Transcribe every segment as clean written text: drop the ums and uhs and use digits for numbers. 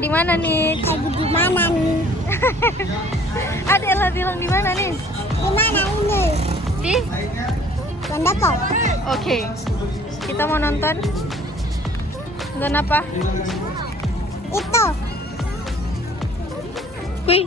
di mana nih? Lagi di mana nih? Adela bilang di mana nih? Di mana ini? Di Pendapat. Oke. Kita mau nonton. Nonton apa? Itu. Kuy.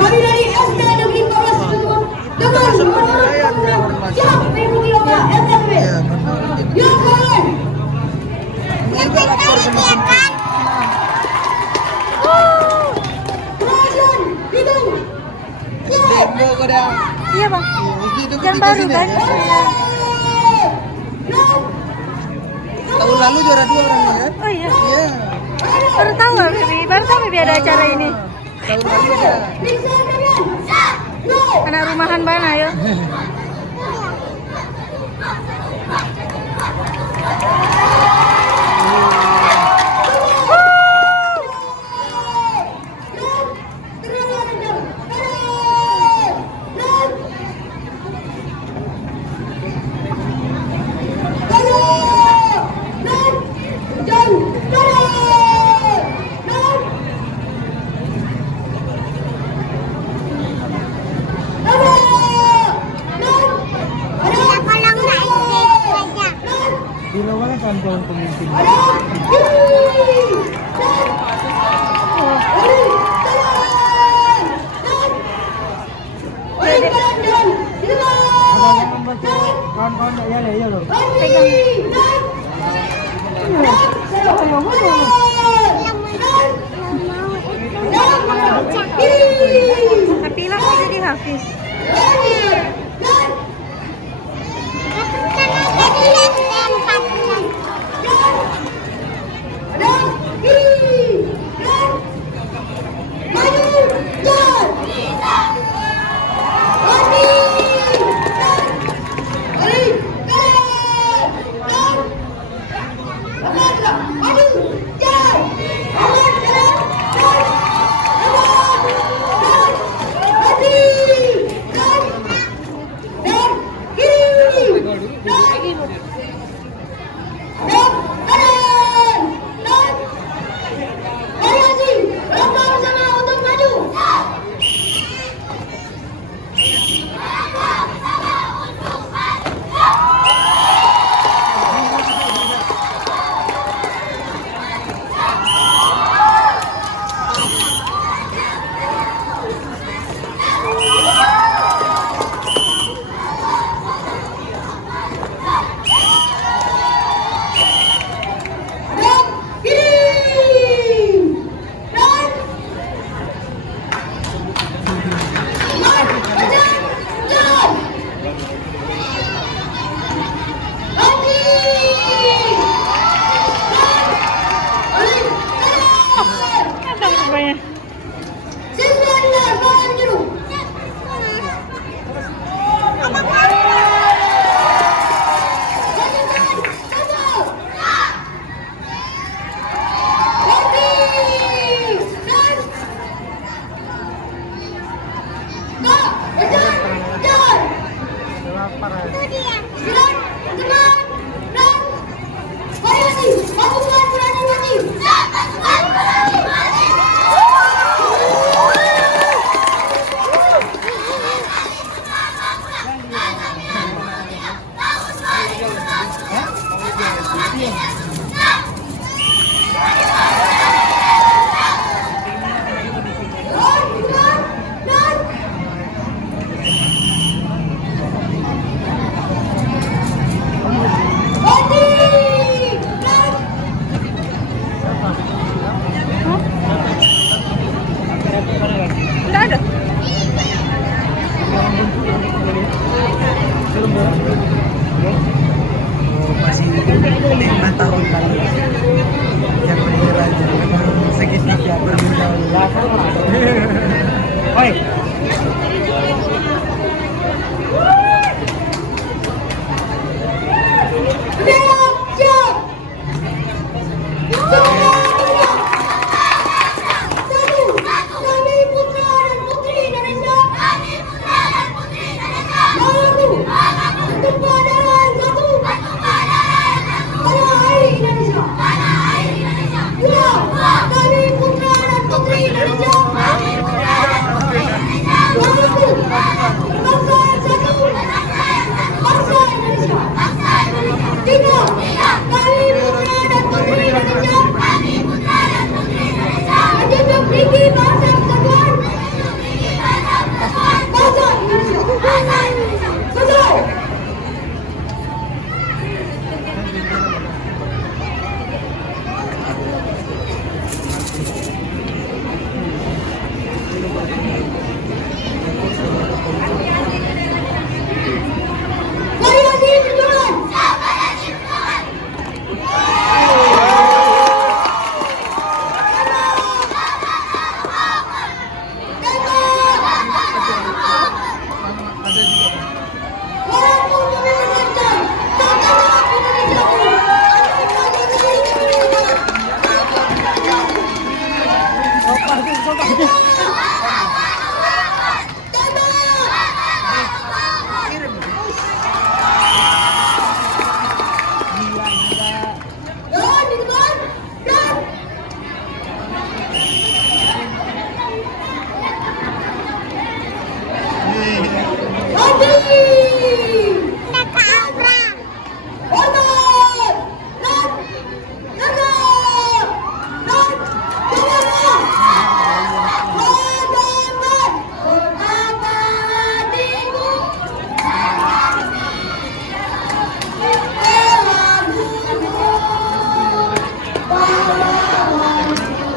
Kami dari SD Negeri 14 teman-teman dengan siap mengikuti lomba SMB. Ya kawan. Kemudian itu. Iya bang. Yang baru kan? Tahun lalu juara 2 orangnya kan? Oh iya. Iya. Baru tahu nggak Bibi? Baru tahu Bibi ada acara ini. Tahun lalu ada. Anak rumahan mana ya? Dinawakan kawan pemimpin. Ada yang membaca kawan-kawan ya ya loh. Tapi lah mau jadi hafiz. Sembilan, teman, dan variasi. Pasukan berani mati. Pasukan berani mati. Nggak ada. Oh, masih 5 tahun lalu yang meninggal aja segitiga berbeda. Oi.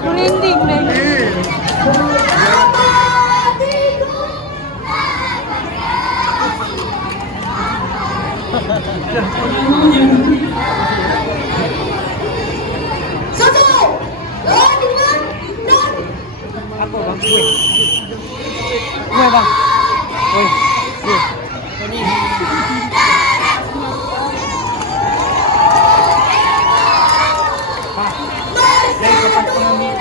Merinding deh. Aku bang, gue bang, gue. Dari kotak pengambil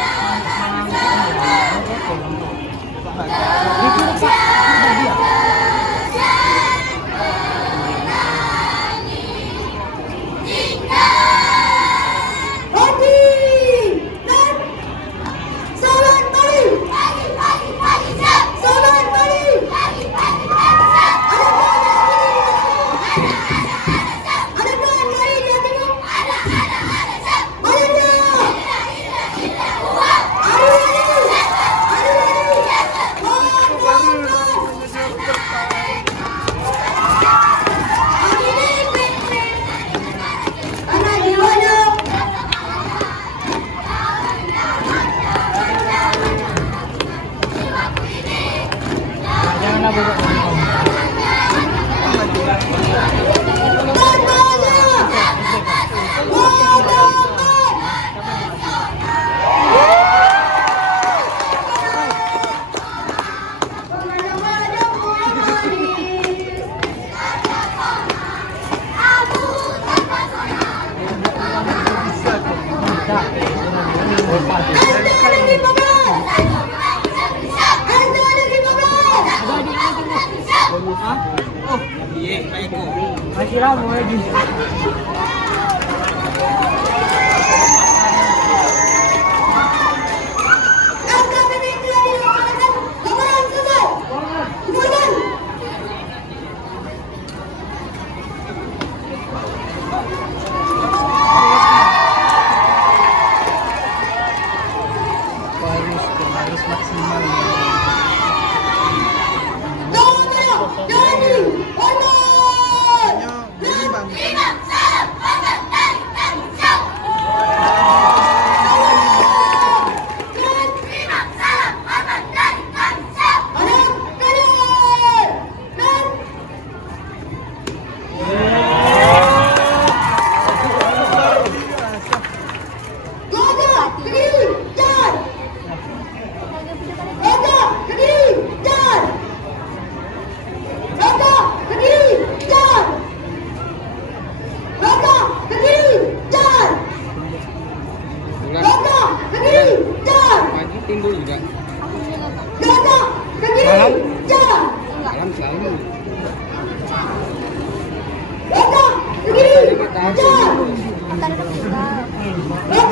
Iya, Pak Eko. siram lagi. Angka PB telah dilaksanakan. Laporan selesai. Kembalikan. Baris berbaris maksimal. Jangan teriak. Jangan diri. Hormat. Anak kalian. Dan Jaga berdiri, jalan. Jaga berdiri, jalan. Jaga berdiri, jalan. Jaga berdiri, jalan. Jaga berdiri, jalan. Pagi timbul juga. Jaga berdiri, Malam? jalan. Malam selalu. Jaga berdiri, Matahari jalan. timbul. Jaga